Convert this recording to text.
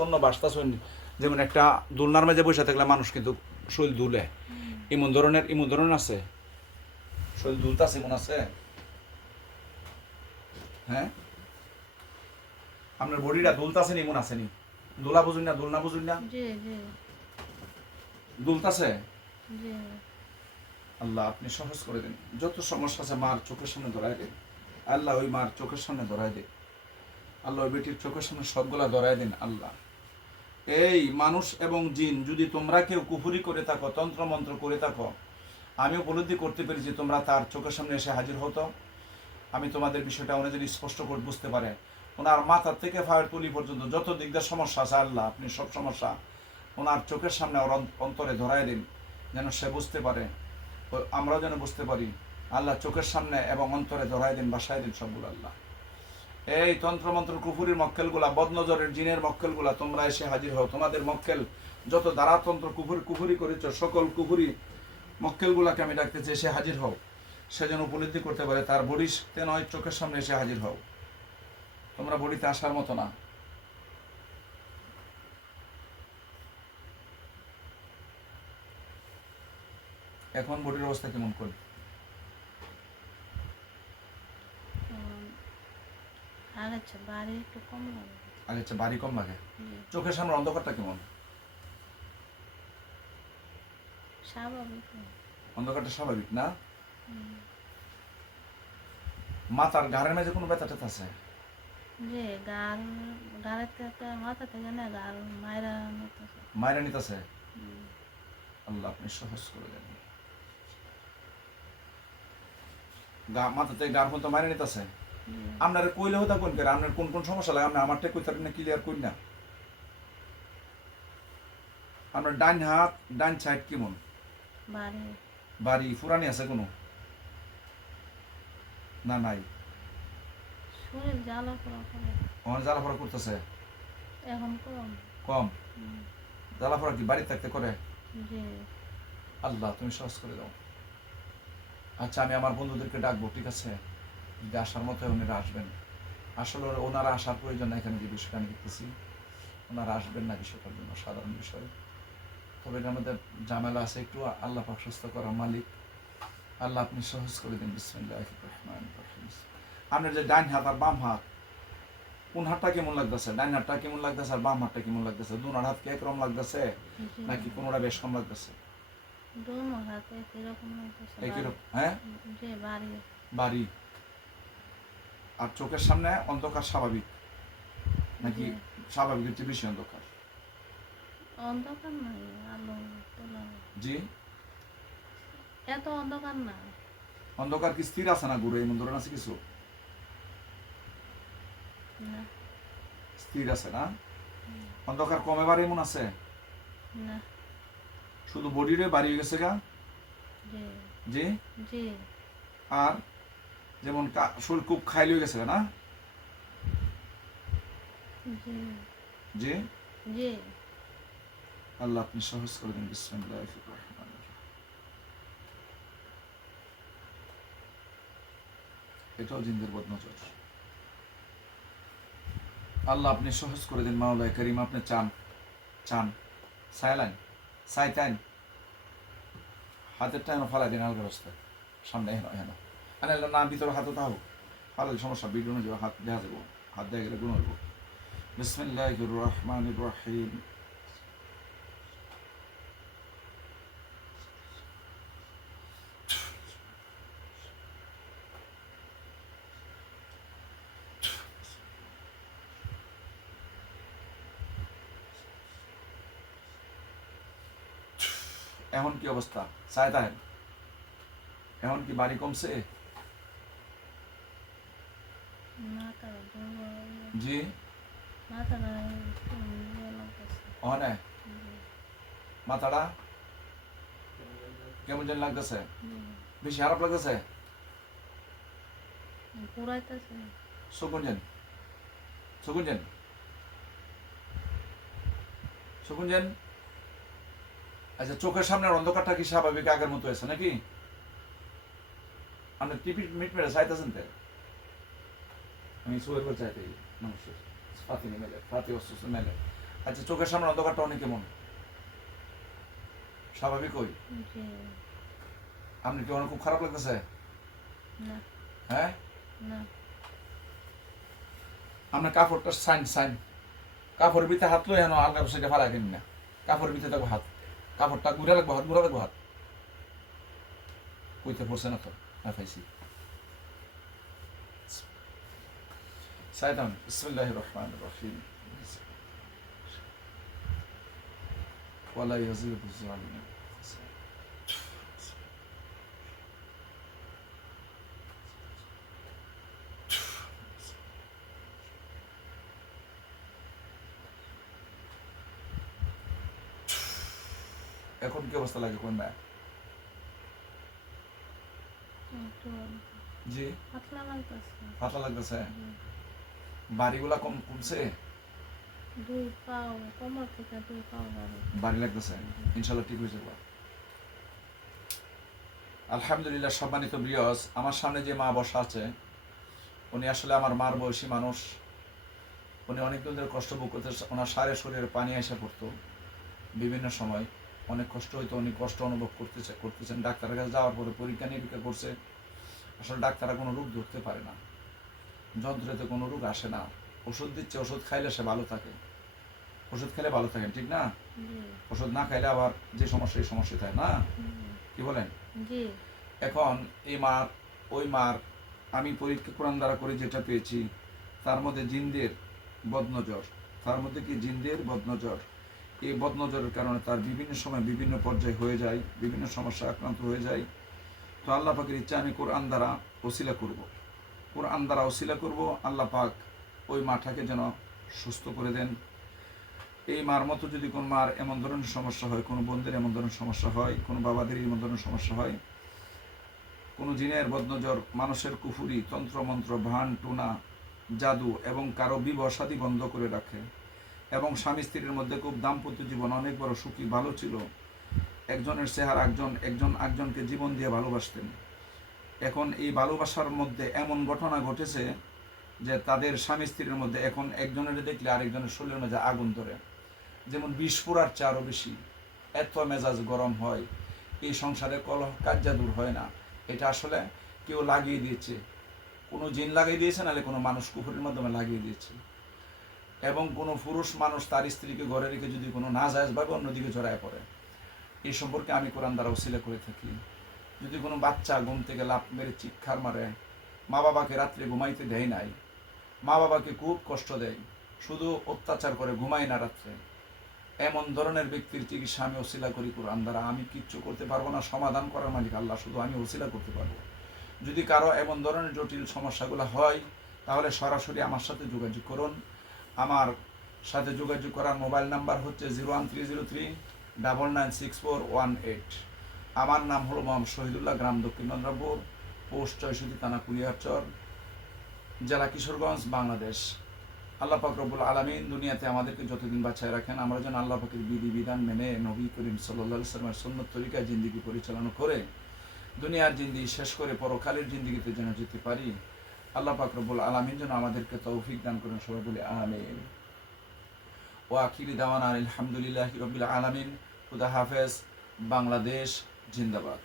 শূন্য বাসতাছেন, যেমন একটা দোলনার মাঝে বসে থাকলে মানুষ কিন্তু শরীর দুলে, এমন ধরনের আছে, শরীর দুলতাছে এমন আছে। হ্যাঁ, আপনার বডিটা দুলতাছে এমন আসেনি, দোলা বুঝুন না, দোলনা বুঝুন না, দুলতাছে। আল্লাহ আপনি সহজ করে দিন, যত সমস্যা আছে মার চোখের সামনে ধরাই দিন আল্লাহ, ওই মার চোখের সামনে ধরাই দিন আল্লাহ, ওই বেটির চোখের সামনে সবগুলা ধরাই দিন আল্লাহ। এই মানুষ এবং জিন যদি তোমরা কেউ কুফুরি করে থাকো, তন্ত্রমন্ত্র করে থাকো, আমি উপলব্ধি করতে পেরেছি তোমরা তার চোখের সামনে এসে হাজির হতো, আমি তোমাদের বিষয়টা উনি যদি স্পষ্ট করে বুঝতে পারে, ওনার মাথার থেকে ফায়ের তুলি পর্যন্ত যত দিক দিয়ে সমস্যা আছে আল্লাহ আপনি সব সমস্যা ওনার চোখের সামনে ওর অন্তরে ধরাই দিন, যেন সে বুঝতে পারে, আমরাও যেন বুঝতে পারি আল্লাহ, চোখের সামনে এবং অন্তরে ধরাই দিন, বাসায় দিন সবগুলো আল্লাহ। এই তন্ত্রমন্ত্র কুফুরির মক্কেলগুলা, বদনজরের জিনের মক্কেলগুলা, তোমরা এসে হাজির হও, তোমাদের মক্কেল যত দ্বারাতন্ত্র কুফুরি করেছ সকল কুফুরি মক্কেলগুলাকে আমি ডাকতেছি এসে হাজির হও, সে যেন উপলব্ধি করতে পারে তার বডিতে নয় চোখের সামনে এসে হাজির হও, তোমরা বডিতে আসার মতো না। এখন বডির অবস্থা কেমন করি? আগে বাড়ি কম লাগে, চোখের সামনে অন্ধকারটা কেমন? অন্ধকারটা স্বাভাবিক না? মাথার ঘাড়ের মাঝে কোনো ব্যথা ট্যাথা আছে? মায়েরা নিতেছে। আল্লাহ আপনি সহজ করে দেন, মাথা থেকে গার পর্যন্ত মায়েরা নিতেছে। আপনার কইলে হতা কোন করে, আপনার কোন কোন সমস্যা লাগে, আপনি আমারটা কইতে না ক্লিয়ার করি না। আপনার ডান হাত ডান সাইড কেমন? বাড়ি ফুরানি আছে কোনো না? নাই, জ্বালাফড়া করতেছে এখন কম। জ্বালাফড়া কি বাড়ি থাকতে করে? আল্লাহ তুমি সহজ করে দাও। আচ্ছা আমি আমার বন্ধুদেরকে ডাকবো, ঠিক আছে? যদি আসার মতো ওনারা আসবেন, আসলে ওনারা আসার প্রয়োজন না, এখানে যে বিষয়টা আমি দেখতেছি ওনারা আসবেন না, বিষয়টার জন্য সাধারণ বিষয়, তবে এর মধ্যে ঝামেলা আছে একটু, আল্লাহ পাক সুস্থ করা মালিক, আল্লাহ আপনি সহজ করে দিন। বিসমিল্লাহির রহমানির রহিম। আপনার যে ডান হাত আর বাম হাত, কোন হাতটা কেমন লাগতেছে? ডান হাতটা কেমন লাগতেছে আর বাম হাতটা কেমন লাগতেছে? দুনার হাত কি একরকম লাগতেছে নাকি কোনোটা বেশ কম লাগতেছে? হ্যাঁ, বাড়ি। আর চোখের সামনে অন্ধকার স্বাভাবিক নাকি স্বাভাবিকের চেয়ে বেশি অন্ধকার? অন্ধকার নাই, আলো জি, এত অন্ধকার না। অন্ধকার কি স্থির আছে না ঘুরে এমন ধরনের আছে কিছু? স্থির আছে না? অন্ধকার কমে বাড়ি এমন আছে না, শুধু বডিরে বাড়ি হয়ে গেছে গা? জি, আর যেমন শরীর খুব খাইলে হয়ে গেছে না? জি, আল্লাহ আপনি সহজ করে দিন। বিসমিল্লাহির রহমানির রহিম। এটাও জিনদের বদনজর, আল্লাহ আপনি সহজ করে দিন মাওলানা করিম। আপনি চান চান সাইলান সাইতান হাতের টাইম ফালাই দিন আলগা অবস্থায় সামনে হেন হেন আনে না ভিতরে হাতে তাহো ফালাল সমস্যা বিদ্যুৎ যাবে, হাত দেখা যাবো, হাত দেখা গেলে গুণ হইব। বিসমিল্লাহির রহমানির রহিম। এখন কি অবস্থা? সাইতান এখন কি বাড়ি কমছে? জি, ওখানে মাথাটা কেমন যেন লাগতেছে, বেশি খারাপ লাগতেছে, সুকুঞ্জেন। আচ্ছা চোখের সামনের অন্ধকারটা কি স্বাভাবিক আগের মতো আছে নাকি? আপনি টিপি মিট মেরে চাইতেছেন তো? আমি সোয়ের চাইতে মানুষের ফাতি মেলে, ফাতি অস্ত্র মেলে আচ্ছা, চোখের সামনে অন্ধকারটা অনেক কেমন স্বাভাবিক? ওই জি। আপনি কি অনেক খুব খারাপ লাগতেছে? না। হ্যাঁ, না। আপনার কাপড়টা সাইন কাপড়ের ভিতরে হাত লই হেন আলগা সেটা ফালাই দিন না। কাপড়ের ভিতরে দেখবো হাত, কাপড়টা ঘুরে লাগবো, হাত ঘুরে লাগবো, হাত কইতে পড়ছে না তো? না পাইছি। সাইদান বিসমিল্লাহির রহমানির রহিম। ওয়ালা ইয়াজিদু যালিমিন। এখন কি অবস্থা লাগে কোন না? একটু জি, পাতলা লাগতেছে। পাতলা লাগতেছে। জি। বাড়িগুলা কমছে, দুই পাও, কোমর থেকে দুই পাও বাড়ি। বাড়ি লাগতেছে, ইনশাল্লাহ ঠিক হয়ে যাবে। আলহামদুলিল্লাহ। সম্মানিত ব্রিয়স, আমার সামনে যে মা বসা আছে, উনি আসলে আমার মার বয়সী মানুষ। উনি অনেকদিন ধরে কষ্ট ভোগ করতে, ওনার সারে শরীরে পানি আসা পড়তো বিভিন্ন সময়, অনেক কষ্ট হইতো, উনি কষ্ট অনুভব করতেছেন। ডাক্তারের কাছে যাওয়ার পরে পরীক্ষা নিরীক্ষা করছে, আসলে ডাক্তাররা কোনো রোগ ধরতে পারে না, যন্ত্রেতে কোনো রোগ আসে না। ওষুধ দিচ্ছে, ওষুধ খাইলে সে ভালো থাকে, ওষুধ খেলে ভালো থাকেন, ঠিক না? জি। ওষুধ না খাইলে আবার যে সমস্যা, এই সমস্যা থাকে না, জি। কি বলেন? জি। এখন এই মার, ওই মার আমি পরীক্ষা কোরআন দ্বারা করে যেটা পেয়েছি, তার মধ্যে জিনদের বদনজর, তার মধ্যে কি জিনদের বদনজর, এই বদনজরের কারণে তার বিভিন্ন সময় বিভিন্ন পর্যায়ে হয়ে যায়, বিভিন্ন সমস্যা আক্রান্ত হয়ে যায়। তো আল্লাহ পাকের ইচ্ছা আমি কোরআন দ্বারা ওসিলা করব, কোরআন দ্বারা ওসিলা করব। আল্লাহ পাক ওই মাটাকে যেন সুস্থ করে দেন। এই মার মতো যদি কোন মার এমন ধরনের সমস্যা হয়, কোনো বোনদের এমন ধরনের সমস্যা হয়, কোনো বাবাদের এমন ধরনের সমস্যা হয়, কোনো জিনের বদনজর, মানুষের কুফুরি, তন্ত্রমন্ত্র, ভান টুনা, জাদু এবং কারো বিবাহ শাদী বন্ধ করে রাখে, এবং স্বামী স্ত্রীর মধ্যে খুব দাম্পত্য জীবন অনেক বড় সুখী ভালো ছিল, একজনের চেহারা একজন একজনকে জীবন দিয়ে ভালোবাসতেন। এখন এই ভালোবাসার মধ্যে এমন ঘটনা ঘটেছে যে তাদের স্বামী স্ত্রীর মধ্যে এখন একজনের দেখলে আরেকজনের শরীরের মধ্যে আগুন ধরে, যেমন বিষ পোড়ার চেয়ে আরও বেশি, এত মেজাজ গরম হয়, এই সংসারে কলহ কাজ্জা দূর হয় না। এটা আসলে কেউ লাগিয়ে দিয়েছে, কোনো জিন লাগিয়ে দিয়েছে, নাহলে কোনো মানুষ কুফুরির মাধ্যমে লাগিয়ে দিয়েছে। এবং কোনো পুরুষ মানুষ তার স্ত্রীকে ঘরে রেখে যদি কোনো না জায়েজভাবে অন্যদিকে জড়ায় পড়ে, এই সম্পর্কে আমি কোরআন দ্বারা ওসিলা করে থাকি। যদি কোনো বাচ্চা ঘুম থেকে লাফ মেরে চিৎকার মারে, মা বাবাকে রাত্রে ঘুমাইতে দেয় নাই, মা বাবাকে খুব কষ্ট দেয়, শুধু অত্যাচার করে, ঘুমায় না রাত্রে, এমন ধরনের ব্যক্তির চিকিৎসা আমি ওসিলা করি কোরআন দ্বারা। আমি কিচ্ছু করতে পারবো না, সমাধান করার মালিক আল্লাহ, শুধু আমি ওসিলা করতে পারবো। যদি কারো এমন ধরনের জটিল সমস্যাগুলো হয়, তাহলে সরাসরি আমার সাথে যোগাযোগ করুন। আমার সাথে যোগাযোগ করার মোবাইল নাম্বার হচ্ছে 01303-996418। আমার নাম হলো মোহাম্মদ শহীদুল্লাহ, গ্রাম দক্ষিণ নন্দ্রাপুর, পোস্ট 64, থানা কুলিয়ারচর, জেলা কিশোরগঞ্জ, বাংলাদেশ। আল্লাহ পাক রব্বুল আলামিন দুনিয়াতে আমাদেরকে যতদিন বাঁচায় রাখেন, আমরা যেন আল্লাহ পাকের বিধিবিধান মেনে নবী করিম সাল্লাল্লাহু আলাইহি ওয়াসাল্লামের সুন্নত তরিকায় জিন্দেগি পরিচালনা করে দুনিয়ার জিন্দেগি শেষ করে পরকালের জিন্দেগিতে যেন যেতে পারি। আল্লাহ পাক রব্বুল আলামিন যেন আমাদেরকে তৌফিক দান করেন, সবাই বলে আমিন। ওয়া আখিরি দাওয়ানা আলহামদুলিল্লাহি রাব্বিল আলামিন। খুদা হাফেজ। বাংলাদেশ জিন্দাবাদ।